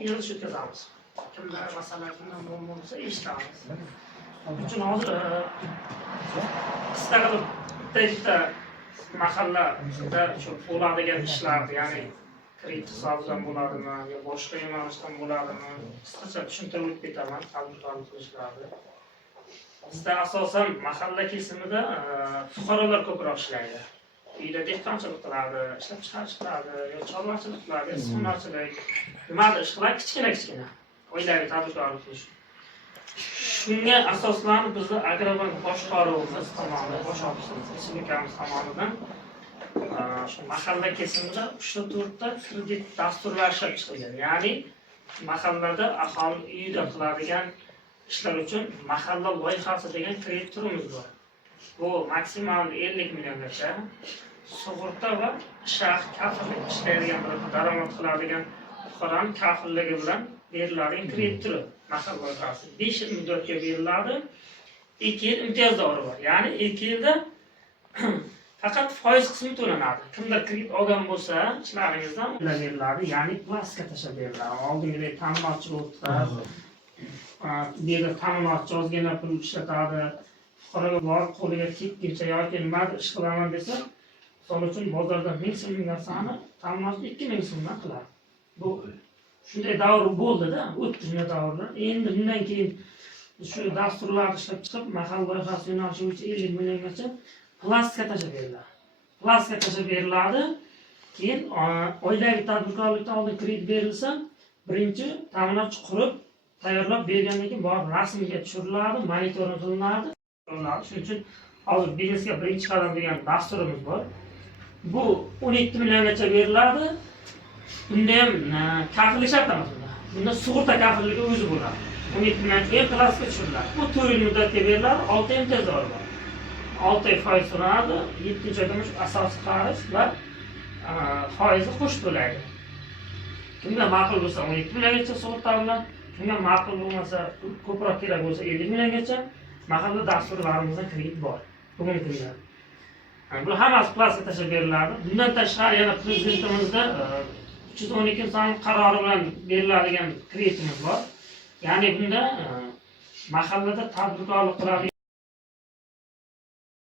yig'ilish o'tkazamiz. Kimlar masalan bundan bo'lsa eshitamiz. Shuning uchun hozir qisqa qilib bitta mahallada shu bo'ladigan ishlarni, ya'ni kredit hisobidan bo'ladimi yo boshqa yo'nalishdan bo'ladimi, qisqacha tushuntirib o'tib ketaman tadbirkorlik qilishlarni. Bizda asosan mahalla kesimida fuqarolar ko'proq ishlaydi. Uyda dehqonchilik qiladi, ishlab chiqarish qiladi, yo chorvachilik qiladi, sun'iy nimadir ish qiladi, kichkina oilaviy tadbirkorlik qilish. Shunga asoslanib bizni Agrobank boshqaruvimiz tomonidan, bosh ofisimiz, respublikamiz tomonidan shu mahalla kesimida 3-4 ta kredit dasturlari ishlab chiqilgan. Ya'ni mahallada aholi uyida qiladigan ishlar uchun mahalla loyihasi degan kredit turimiz bor. Bu maksimal 50 milliongacha sug'urta va shaxs kafillik ishlaydigan bo'lib daromad qiladigan fuqaroning kafilligi bilan beriladigan kredit turi mahalla loyihasi 5 yil muddatga beriladi. 2 yil imtiyoz davri bor. Ya'ni 2 yilda faqat foiz qismi to'lanadi. Kimdir kredit olgan bo'lsa, ishlaringizdan beriladi, ya'ni plastikka tashlab beriladi. Oldingidek ta'minotchi o'tadi. Bu yerda ta'minotchi ozgina pul ishlatadi. Fuqaroga borib qo'liga ketguncha yoki nimadir ish qilaman desa, misol uchun bozorda 1000 so'mlik narsani ta'minotchi 2000 so'mdan qiladi. Bu shunday davr bo'ldida, o'tdi shunday davrlar. Endi bundan keyin shu dasturlarni ishlab chiqib, mahalla loyihasi yo'nalishi bo'yicha 50 milliongacha plastikka tashlab beriladi. Plastikka tashlab beriladi. Keyin oilaviy tadbirkorlikdan oldin kredit berilsa, birinchi ta'minotchi qurib, tayyorlab bergandan keyin borib rasmga tushiriladi, monitoring qilinadi. Shuning uchun hozir biznesga birinchi qadam degan dasturimiz bor. Bu 12 milliongacha beriladi. Bunda ham kafillik shart emas bunda. Bunda sug'urta kafilligi o'zi bo'ladi. 12 million keyin plastikka tushiriladi. Bu 4 yil muddatga beriladi, 6 yil imtiyoz davri bor. 6 oy foiz to'lanadi, 7-oyda asosiy qarz va foizni qo'shib to'laydi. Kimga ma'qul bo'lsa 12 milliongacha sug'urta bilan, kimga ma'qul bo'lmasa, ko'proq kerak bo'lsa 50 milliongacha mahalla dasturlarimizda kredit bor. Bugungi kunda. Bu hammasi plastikka tashlab beriladi. Bundan tashqari yana prezidentimizda 312 sonli qarori bilan beriladigan kreditimiz bor. Ya'ni bunda mahallada tadbirkorlik qiladigan